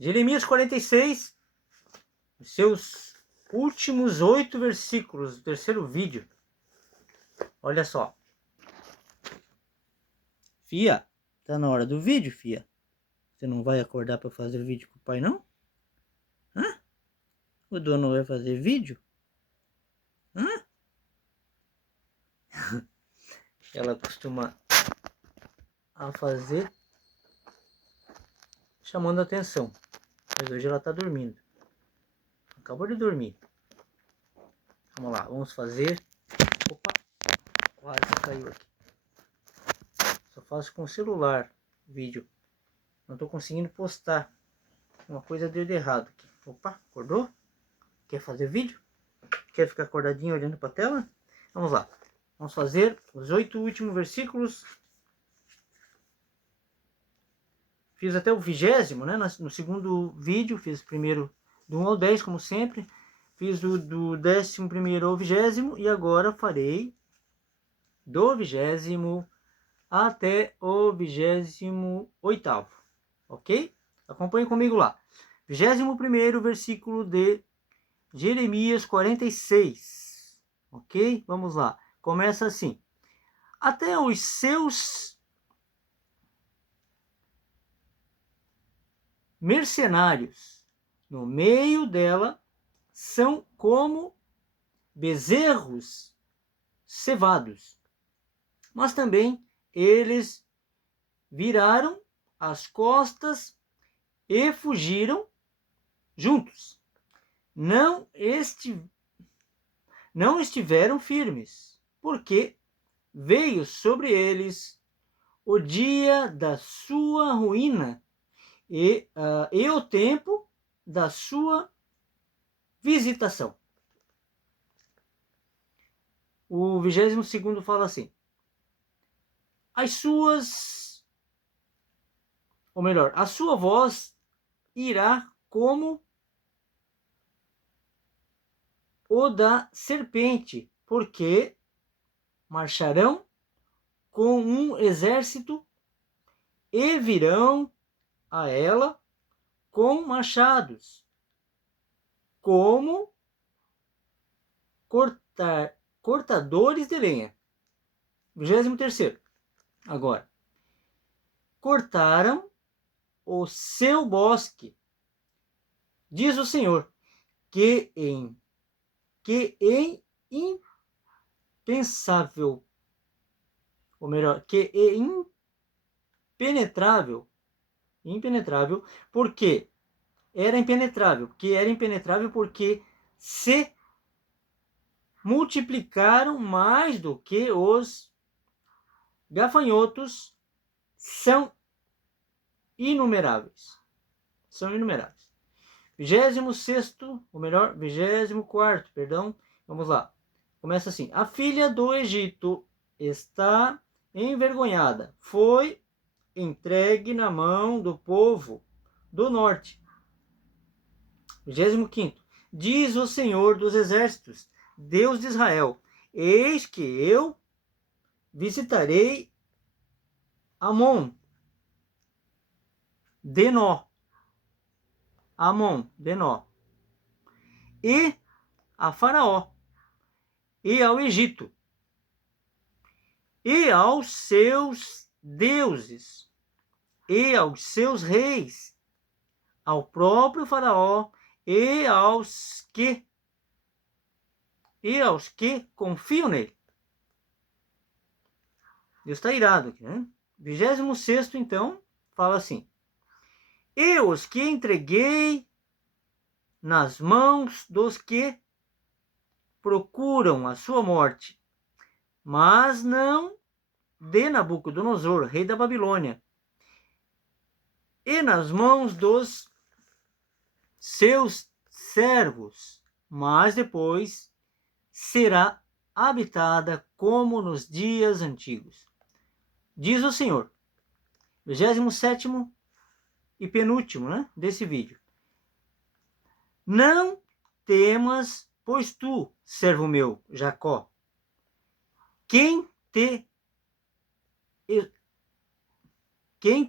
Jeremias 46, os seus últimos 8 versículos, o terceiro vídeo. Olha só. Fia, tá na hora do vídeo, fia. Você não vai acordar para fazer vídeo com o pai, não? Hã? O dono vai fazer vídeo? Hã? Ela costuma a fazer chamando a atenção. Mas hoje ela tá dormindo. Acabou de dormir. Vamos lá, vamos fazer. Opa, quase caiu aqui. Só faço com o celular vídeo. Não tô conseguindo postar. Uma coisa deu de errado aqui. Opa, acordou? Quer fazer vídeo? Quer ficar acordadinho olhando para a tela? Vamos lá. Vamos fazer os 8 últimos versículos. Fiz até o 20º, né? No segundo vídeo, fiz primeiro do 1 ao 10, como sempre. Fiz do 11º ao 20º e agora farei do 20º até o 28º, ok? Acompanhe comigo lá. 21º versículo de Jeremias 46, ok? Vamos lá. Começa assim. Até os seus mercenários no meio dela são como bezerros cevados. Mas também eles viraram as costas e fugiram juntos. Não estiveram firmes, porque veio sobre eles o dia da sua ruína e o tempo da sua visitação. O 22º fala assim: a sua voz irá como o da serpente, porque marcharão com um exército e virão a ela com machados, como cortadores de lenha. 23º. Agora, cortaram o seu bosque, diz o Senhor, que em impensável, ou melhor, que é impenetrável, porque era impenetrável porque se multiplicaram mais do que os gafanhotos, são inumeráveis. 24º, perdão, vamos lá. Começa assim: a filha do Egito está envergonhada, foi entregue na mão do povo do norte. 25º. Diz o Senhor dos Exércitos, Deus de Israel: eis que eu visitarei Amon de Nó, e a Faraó, e ao Egito, e aos seus deuses, e aos seus reis, ao próprio Faraó, e aos que confiam nele. Deus está irado aqui, né? 26º, então, fala assim: e os que entreguei nas mãos dos que procuram a sua morte, mas não de Nabucodonosor, rei da Babilônia, e nas mãos dos seus servos, mas depois será habitada como nos dias antigos. Diz o Senhor. 27º e penúltimo, né, desse vídeo. Não temas, pois tu, servo meu, Jacó, quem te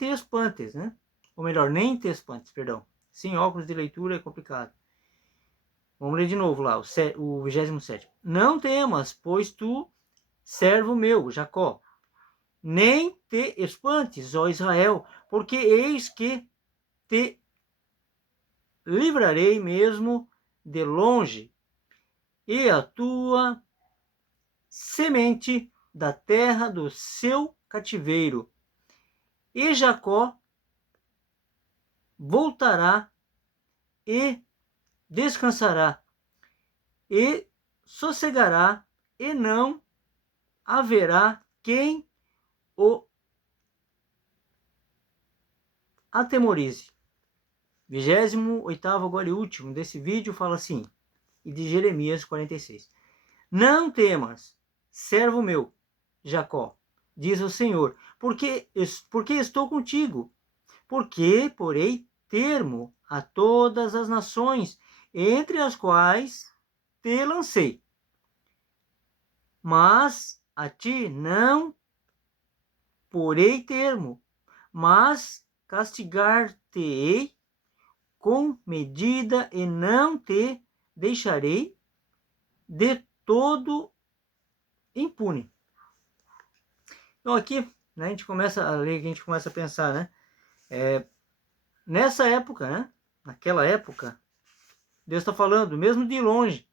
espantes, né? Ou melhor, nem te espantes, perdão. Sem óculos de leitura é complicado. Vamos ler de novo lá, o 27º. Não temas, pois tu, servo meu, Jacó, nem te espantes, ó Israel, porque eis que te livrarei mesmo de longe, e a tua semente da terra do seu cativeiro. E Jacó voltará e descansará, e sossegará, e não haverá quem o atemorize. 28º, agora e último desse vídeo, fala assim, e de Jeremias 46. Não temas, servo meu, Jacó, diz o Senhor, porque estou contigo, porque porei termo a todas as nações, entre as quais te lancei. Mas a ti não porei termo, mas castigar-te-ei com medida e não te deixarei de todo impune. Então aqui, né, a gente começa a ler, a gente começa a pensar, né? Nessa época, né? Naquela época, Deus está falando, mesmo de longe,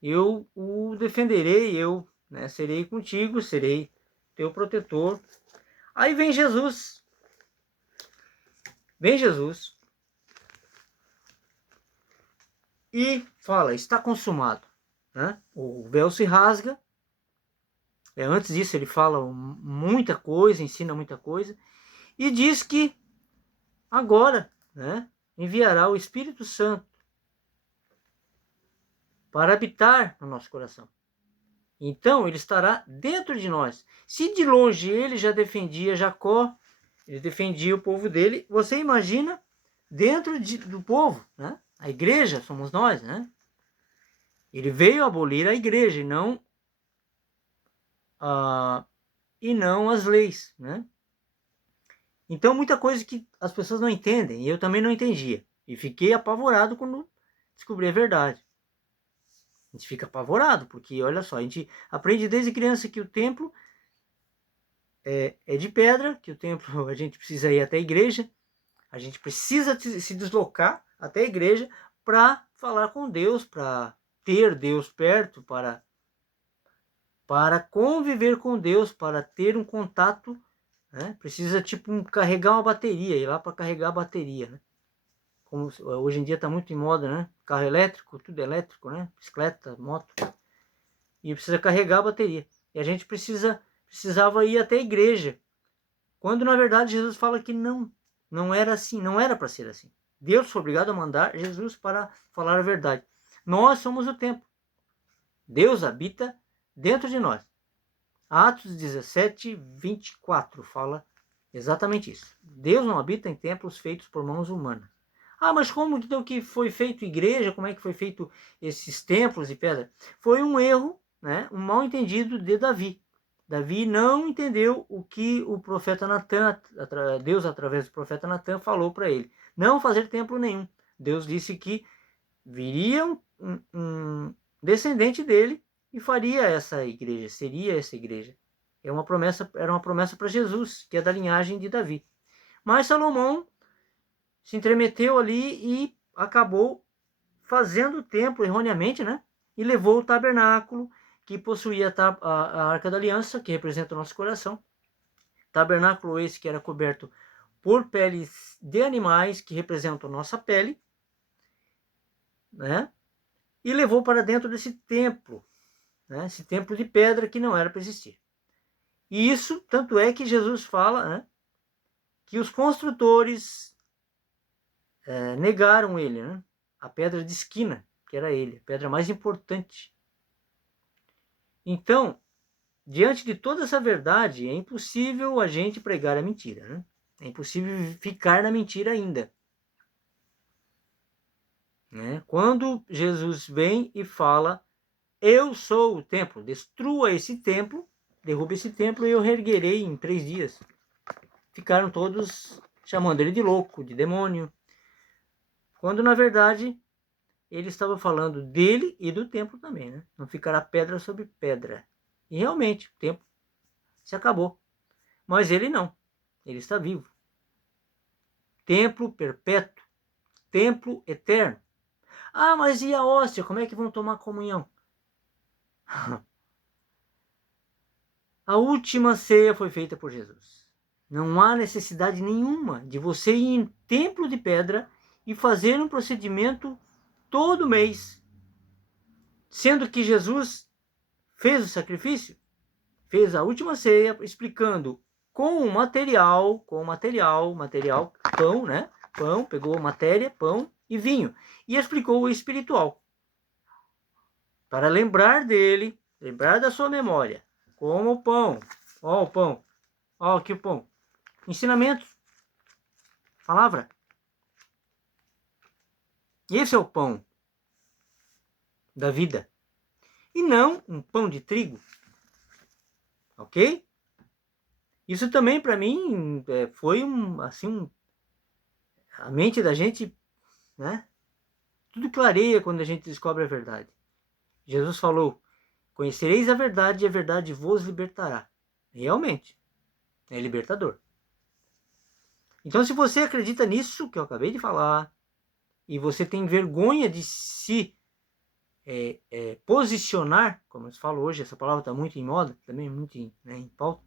eu o defenderei, eu, né, serei contigo, serei teu protetor. Aí vem Jesus. Vem Jesus e fala, está consumado. Né? O véu se rasga. Antes disso ele fala muita coisa, ensina muita coisa. E diz que agora, né, enviará o Espírito Santo para habitar no nosso coração. Então ele estará dentro de nós. Se de longe ele já defendia Jacó, ele defendia o povo dele, você imagina dentro do povo, né? A igreja somos nós, né? Ele veio abolir a igreja e não as leis, né? Então muita coisa que as pessoas não entendem, e eu também não entendia. E fiquei apavorado quando descobri a verdade. A gente fica apavorado, porque olha só, a gente aprende desde criança que o templo é de pedra, que o templo a gente precisa ir até a igreja, a gente precisa se deslocar até a igreja para falar com Deus, para ter Deus perto, para conviver com Deus, para ter um contato, né? Precisa tipo carregar uma bateria, ir lá para carregar a bateria, né? Como hoje em dia está muito em moda, né? Carro elétrico, tudo elétrico, né? Bicicleta, moto. E precisa carregar a bateria. E a gente precisava ir até a igreja. Quando na verdade Jesus fala que não era assim, não era para ser assim. Deus foi obrigado a mandar Jesus para falar a verdade. Nós somos o templo. Deus habita dentro de nós. Atos 17, 24 fala exatamente isso. Deus não habita em templos feitos por mãos humanas. Ah, mas como então que foi feito igreja? Como é que foi feito esses templos de pedra? Foi um erro, né? Um mal entendido de Davi. Davi não entendeu o que o profeta Natan, Deus através do profeta Natan falou para ele. Não fazer templo nenhum. Deus disse que viria um descendente dele e faria essa igreja, seria essa igreja. Era uma promessa para Jesus, que é da linhagem de Davi. Mas Salomão se intrometeu ali e acabou fazendo o templo erroneamente, né? E levou o tabernáculo, que possuía a Arca da Aliança, que representa o nosso coração. Tabernáculo esse que era coberto por peles de animais, que representam a nossa pele, né? E levou para dentro desse templo, né? Esse templo de pedra que não era para existir. E isso, tanto é que Jesus fala, né, que os construtores negaram ele, né? A pedra de esquina, que era ele, a pedra mais importante. Então, diante de toda essa verdade, é impossível a gente pregar a mentira, né? É impossível ficar na mentira ainda. Né? Quando Jesus vem e fala, eu sou o templo, destrua esse templo, derruba esse templo e eu reerguerei em 3 dias. Ficaram todos chamando ele de louco, de demônio, Quando na verdade ele estava falando dele e do templo também, né? Não ficará pedra sobre pedra. E realmente o templo se acabou. Mas ele não. Ele está vivo. Templo perpétuo. Templo eterno. Ah, mas e a hóstia? Como é que vão tomar comunhão? A última ceia foi feita por Jesus. Não há necessidade nenhuma de você ir em templo de pedra e fazer um procedimento todo mês. Sendo que Jesus fez o sacrifício, fez a última ceia, explicando com material, pão, né? Pão, pegou matéria, pão e vinho. E explicou o espiritual. Para lembrar dele, lembrar da sua memória. Como o pão. Ó o pão. Ó aqui o pão. Ensinamentos. Palavra. Esse é o pão da vida. E não um pão de trigo. Ok? Isso também para mim foi a mente da gente, né? Tudo clareia quando a gente descobre a verdade. Jesus falou: conhecereis a verdade e a verdade vos libertará. Realmente, é libertador. Então, se você acredita nisso que eu acabei de falar, e você tem vergonha de se posicionar, como eu falo hoje, essa palavra está muito em moda, também muito em pauta,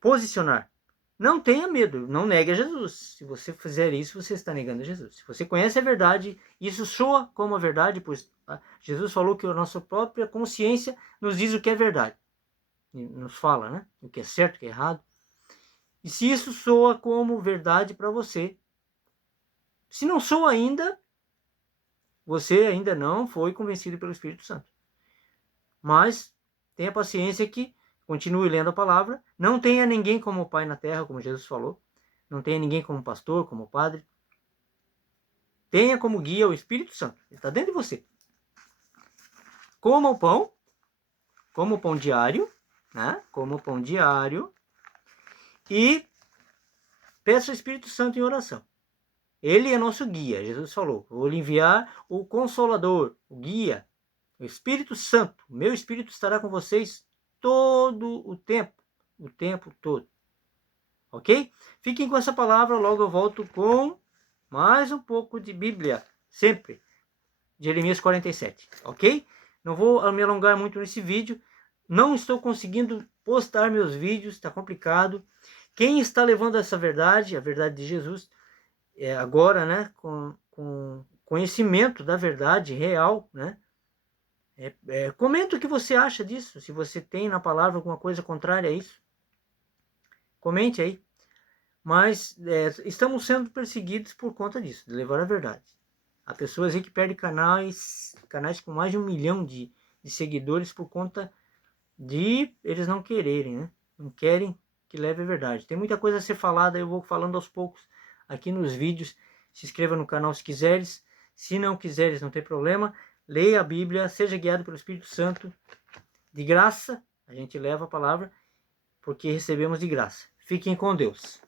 posicionar. Não tenha medo, não negue a Jesus. Se você fizer isso, você está negando a Jesus. Se você conhece a verdade, isso soa como a verdade, pois Jesus falou que a nossa própria consciência nos diz o que é verdade. Nos fala, né? O que é certo, o que é errado. E se isso soa como verdade para você, se não soa ainda, você ainda não foi convencido pelo Espírito Santo. Mas tenha paciência que continue lendo a palavra. Não tenha ninguém como Pai na terra, como Jesus falou. Não tenha ninguém como pastor, como padre. Tenha como guia o Espírito Santo. Ele está dentro de você. Coma o pão diário, né? Coma o pão diário e peça o Espírito Santo em oração. Ele é nosso guia. Jesus falou: vou lhe enviar o Consolador, o guia, o Espírito Santo. O meu Espírito estará com vocês todo o tempo todo. Ok? Fiquem com essa palavra, logo eu volto com mais um pouco de Bíblia, sempre, de Jeremias 47, ok? Não vou me alongar muito nesse vídeo, não estou conseguindo postar meus vídeos, está complicado. Quem está levando essa verdade, a verdade de Jesus, agora, né, com conhecimento da verdade real, né? Comenta o que você acha disso, se você tem na palavra alguma coisa contrária a isso. Comente aí. Mas estamos sendo perseguidos por conta disso, de levar a verdade. Há pessoas aí que perdem canais com mais de 1 milhão de seguidores por conta de eles não quererem, né? Não querem que leve a verdade. Tem muita coisa a ser falada, eu vou falando aos poucos aqui nos vídeos. Se inscreva no canal se quiseres. Se não quiseres, não tem problema. Leia a Bíblia, seja guiado pelo Espírito Santo. De graça, a gente leva a palavra, porque recebemos de graça. Fiquem com Deus.